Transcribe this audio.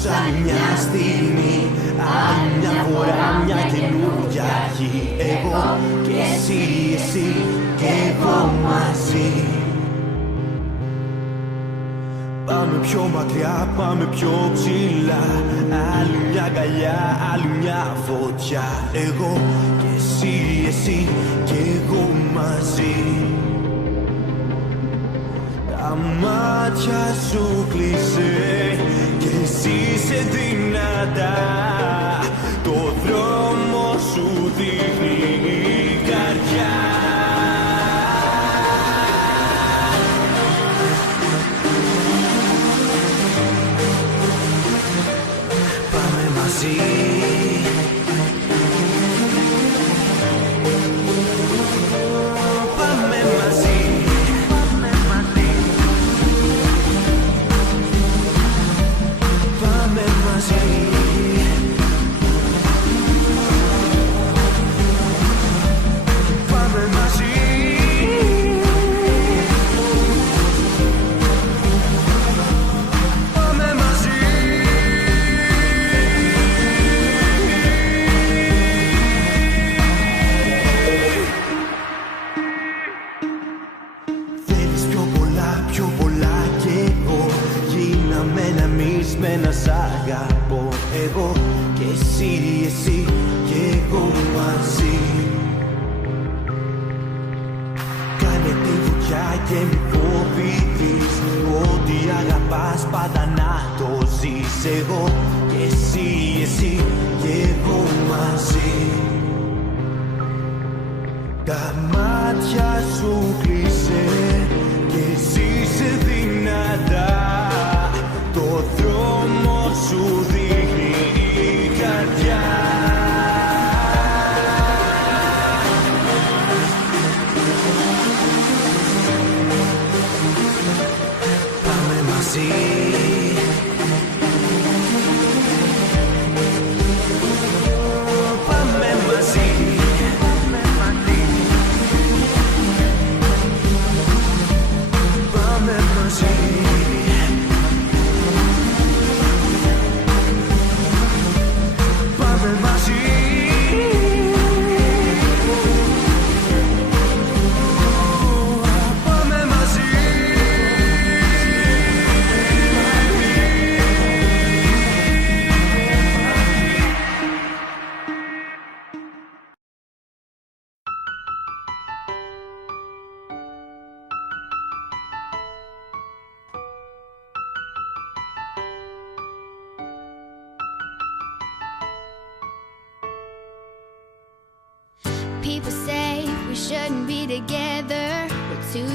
Σ' άλλη μια στιγμή, άλλη μια φορά, μια καινούργια αρχή. Εγώ και εσύ και εγώ μαζί. Πάμε πιο μακριά, πάμε πιο ψηλά. Άλλη μια αγκαλιά, άλλη μια φωτιά. Εγώ και εσύ και εγώ μαζί. Τα μάτια σου κλείσε και εσύ είσαι δυνατά. Το δρόμο σου δείχνει η καρδιά. Πάμε μαζί. Σ' αγαπώ. Εγώ και εσύ και εγώ μαζί. Κάνε τη δουλειά και μη φοβηθείς. Ό,τι αγαπάς πάντα να το ζεις. Εγώ και εσύ και εγώ μαζί. Τα μάτια σου κλείσε και εσύ είσαι δυνατά. Το δρόμο σου δείχνει η καρδιά. Πάμε μαζί. Πάμε μαζί. Πάμε μαζί. People say we shouldn't be together. We're too